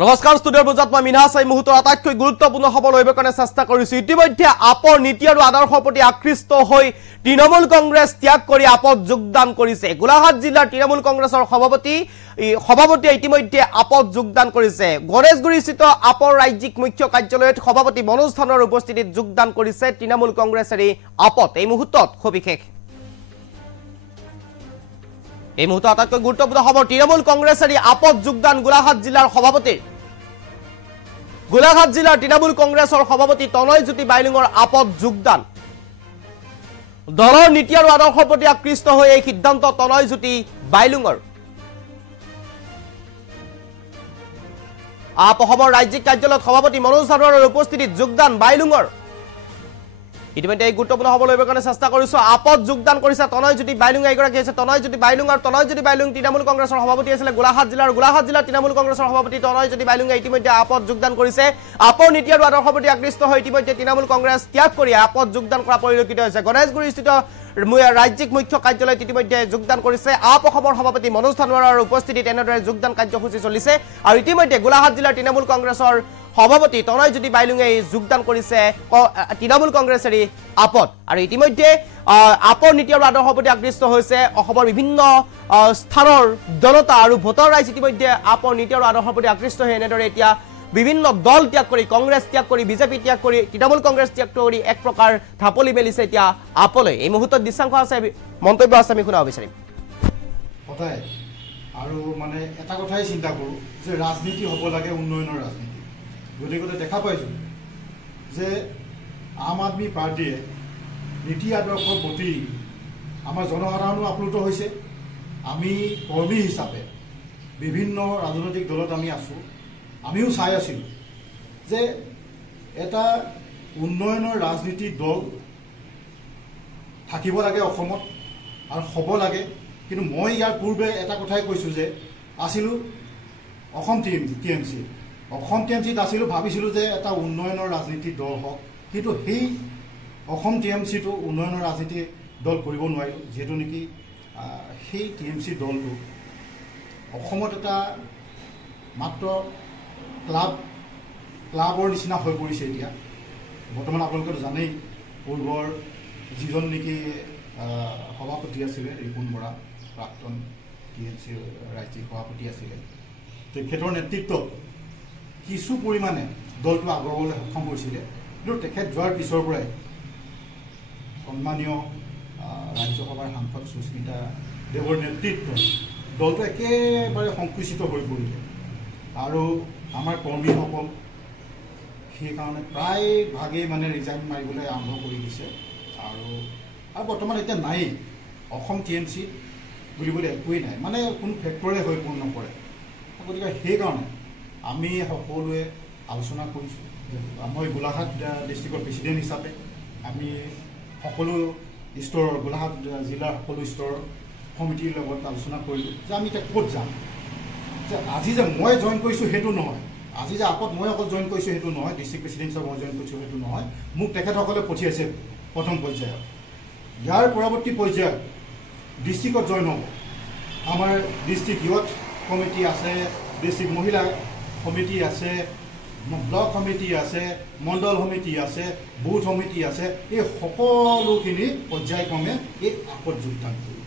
নমস্কাৰ ষ্টুডিঅ'ৰ বুজাত মই মিনহাছ এই মুহূৰ্তৰ আটাইতকৈ গুৰুত্বপূৰ্ণ খবৰ লইবৰ কাৰণে চেষ্টা কৰিছো। ইতিমধ্যে আপৰ নীতি আৰু আদৰ্শৰ প্ৰতি আকৃষ্ট হৈ তৃণমূল কংগ্ৰেছ ত্যাগ কৰি আপত যোগদান কৰিছে। গোলাঘাট জিলাৰ তৃণমূল কংগ্ৰেছৰ সভাপতিয়ে ইতিমধ্যে আপত যোগদান কৰিছে। গণেশগুৰিস্থিত আপৰ ৰাজ্যিক মুখ্য কাৰ্যালয়ত সভাপতি মনোজ ধানৰ উপস্থিতিত যোগদান কৰিছে তৃণমূল কংগ্ৰেছৰ আপত। এই মুহূৰ্তত সবিশেষ এই মুহূৰ্তে আটাইতকৈ গুৰুত্বপূৰ্ণ খবৰ তৃণমূল কংগ্ৰেছৰ আপত যোগদান গোলাঘাট জিলাৰ সভাপতিৰ। গোলাঘাট জিলাৰ তৃণমূল কংগ্ৰেছৰ সভাপতি তনয় জ্যোতি বাইলুঙৰ আপত যোগদান। দলৰ নীতি আৰু আদৰ্শৰ প্ৰতি আকৃষ্ট হৈ এই সিদ্ধান্ত তনয় জ্যোতি বাইলুঙৰ। আপ অসমৰ ৰাজ্যিক কাৰ্যালয়ত সভাপতি মনোজ ধানৰ উপস্থিতিত যোগদান বাইলুঙৰ। ইতিমধ্যে এই গুৰুত্বপূৰ্ণ খবৰ লইবৰ কাৰণে চেষ্টা কৰিছো। আপত যোগদান কৰিছে তনয় জ্যোতি বাইলুং। এগৰাকী আছে তনয় জ্যোতি বাইলুং আৰু তনয় জ্যোতি বাইলুং তৃণমূল কংগ্ৰেছৰ সভাপতি আছিল গোলাঘাট জিলাৰ তৃণমূল কংগ্ৰেছৰ সভাপতি তনয় জ্যোতি বাইলুঙে ইতিমধ্যে আপত যোগদান কৰিছে। আপৰ নীতি আৰু আদৰ্শৰ প্ৰতি আকৃষ্ট হৈ ইতিমধ্যে তৃণমূল কংগ্ৰেছ ত্যাগ কৰি আপত যোগদান কৰা পৰিলক্ষিত হৈছে। গণেশগুৰিস্থিত ৰাজ্যিক মুখ্য কাৰ্যালয়ত ইতিমধ্যে যোগদান কৰিছে আপ অসমৰ সভাপতি মনোজ ধানোৱাৰ উপস্থিতিত এনেদৰে যোগদান কাৰ্যসূচী চলিছে। আৰু ইতিমধ্যে গোলাঘাট জিলাৰ তৃণমূল কংগ্ৰেছৰ সভাপতি তনয় জ্যোতি বাইলুঙে যোগদান কৰিছে তৃণমূল কংগ্ৰেছৰ আপত। আৰু ইতিমধ্যে আপৰ নীতি আৰু আদৰ্শৰ প্ৰতি আকৃষ্ট হৈছে অসমৰ বিভিন্ন স্থানৰ জনতা আৰু ভোটাৰ ৰাইজ। ইতিমধ্যে আপৰ নীতি আৰু আদৰ্শৰ প্ৰতি আকৃষ্ট হৈ এনেদৰে এতিয়া বিভিন্ন দল ত্যাগ কৰি কংগ্ৰেছ ত্যাগ কৰি বিজেপি ত্যাগ কৰি তৃণমূল কংগ্ৰেছ ত্যাগ কৰি এক প্ৰকাৰ ঢাপলি মেলিছে এতিয়া আপলৈ। এই মুহূৰ্তত দৃশ্যাংশ আছে, মন্তব্য আছে, আমি শুনাব বিচাৰিম। কথাই আৰু মানে এটা কথাই চিন্তা কৰোঁ যে ৰাজনীতি হ'ব লাগে উন্নয়নৰ ৰাজনীতি। গতিকে দেখা পাইছোঁ যে আম আদমি পাৰ্টীয়ে নীতি আদৰ্শৰ প্ৰতি আমাৰ জনসাধাৰণো আপ্লুত হৈছে। আমি কৰ্মী হিচাপে বিভিন্ন ৰাজনৈতিক দলত আমি আছোঁ, আমিও চাই আছিলোঁ যে এটা উন্নয়নৰ ৰাজনীতিৰ দল থাকিব লাগে অসমত আৰু হ'ব লাগে। কিন্তু মই ইয়াৰ পূৰ্বে এটা কথাই কৈছোঁ যে আছিলোঁ অসম টিএমচিত আছিলোঁ, ভাবিছিলোঁ যে এটা উন্নয়নৰ ৰাজনীতিৰ দল হওক। কিন্তু সেই অসম টিএমচিটো উন্নয়নৰ ৰাজনীতি দল কৰিব নোৱাৰিলোঁ, যিহেতু নেকি সেই টিএমচি দলটো অসমত এটা মাত্ৰ ক্লাবৰ নিচিনা হৈ পৰিছে। এতিয়া বৰ্তমান আপোনালোকেতো জানেই পূৰ্বৰ যিজন নেকি সভাপতি আছিলে ৰিপুণ বৰা, প্ৰাক্তন টিএমচিৰ ৰাজ্যিক সভাপতি আছিলে, তেখেতৰ নেতৃত্বত কিছু পৰিমাণে দলটো আগুৱাবলৈ সক্ষম হৈছিলে। কিন্তু তেখেত যোৱাৰ পিছৰ পৰাই সন্মানীয় ৰাজ্যসভাৰ সাংসদ সুস্মিতা দেৱৰ নেতৃত্বত দলটো একেবাৰে সংকুচিত হৈ পৰিলে। আৰু আমাৰ কৰ্মীসকল সেইকাৰণে প্ৰায়ভাগেই মানে ৰিজাইন মাৰিবলৈ আৰম্ভ কৰি দিছে। আৰু বৰ্তমান এতিয়া নায়েই অসম টিএমচি বুলিবলৈ একোৱেই নাই, মানে কোনো ফেক্টৰে হৈ পূৰ্ণ নকৰে। গতিকে সেইকাৰণে আমি সকলোৱে আলোচনা কৰিছোঁ। মই গোলাঘাট ডিষ্ট্ৰিক্টৰ প্ৰেচিডেণ্ট হিচাপে আমি সকলো স্তৰৰ গোলাঘাট জিলাৰ সকলো স্তৰৰ সমিতিৰ লগত আলোচনা কৰিলোঁ যে আমি এতিয়া ক'ত যাম। যে আজি যে মই জইন কৰিছোঁ সেইটো নহয়, আজি যে আপত মই অকল জইন কৰিছোঁ সেইটো নহয়, ডিষ্ট্ৰিক্ট প্ৰেচিডেণ্ট হিচাপে মই জইন কৰিছোঁ সেইটো নহয়। মোক তেখেতসকলে পঠিয়াইছে প্ৰথম পৰ্যায়ত। ইয়াৰ পৰৱৰ্তী পৰ্যায়ত ডিষ্ট্ৰিক্টত জইন হ'ব। আমাৰ ডিষ্ট্ৰিক্ট ইউথ কমিটি আছে, ডিষ্ট্ৰিক্ট মহিলা সমিতি আছে, ব্লক সমিতি আছে, মণ্ডল সমিতি আছে, বুথ সমিতি আছে। এই সকলোখিনি পৰ্যায়ক্ৰমে এই আপত যোগদান কৰিব।